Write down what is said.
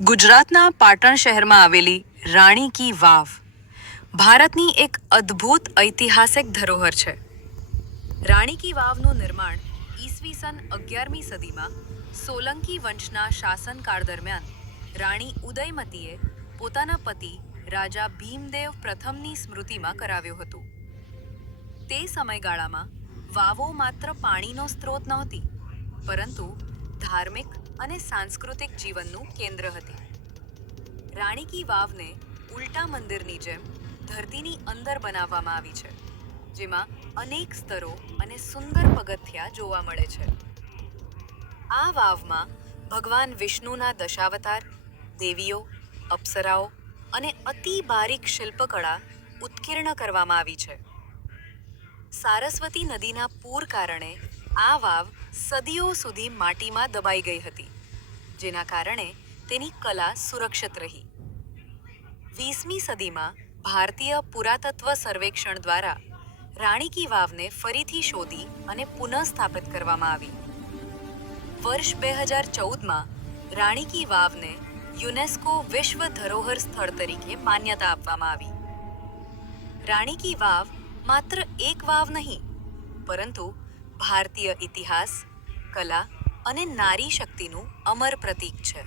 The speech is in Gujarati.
ગુજરાતના પાટણ શહેરમાં આવેલી રાણી કી વાવ ભારતની એક અદ્ભુત ઐતિહાસિક ધરોહર છે. રાણી કી વાવનું નિર્માણ ઈસવીસન 11મી સદીમાં સોલંકી વંશના શાસનકાળ દરમિયાન રાણી ઉદયમતીએ પોતાના પતિ રાજા ભીમદેવ પ્રથમની સ્મૃતિમાં કરાવ્યું હતું. તે સમયગાળામાં વાવો માત્ર પાણીનો સ્ત્રોત નહોતી, પરંતુ ધાર્મિક અને સાંસ્કૃતિક જીવનનું કેન્દ્ર હતી. રાણી કી વાવને ઉલ્ટા મંદિરની જેમ ધરતીની અંદર બનાવવામાં આવી છે, જેમાં અનેક સ્તરો અને સુંદર પગથિયા જોવા મળે છે. આ વાવમાં ભગવાન વિષ્ણુના દશાવતાર, દેવીઓ, અપ્સરાઓ અને અતિ બારીક શિલ્પકળા ઉત્કીર્ણ કરવામાં આવી છે. સારસ્વતી નદીના પૂર કારણે આ વાવ સદીઓ સુધી માટીમાં દબાઈ ગઈ હતી, જેના કારણે તેની કલા સુરક્ષિત રહી. 20મી સદીમાં ભારતીય પુરાતત્વ સર્વેક્ષણ દ્વારા રાણી કી વાવને ફરીથી શોધી અને પુનઃસ્થાપિત કરવામાં આવી. વર્ષ 2014માં રાણી કી વાવને યુનેસ્કો વિશ્વ ધરોહર સ્થળ તરીકે માન્યતા આપવામાં આવી. રાણી કી વાવ માત્ર એક વાવ નહીં, પરંતુ ભારતીય ઇતિહાસ, કલા અને નારી શક્તિનું અમર પ્રતીક છે.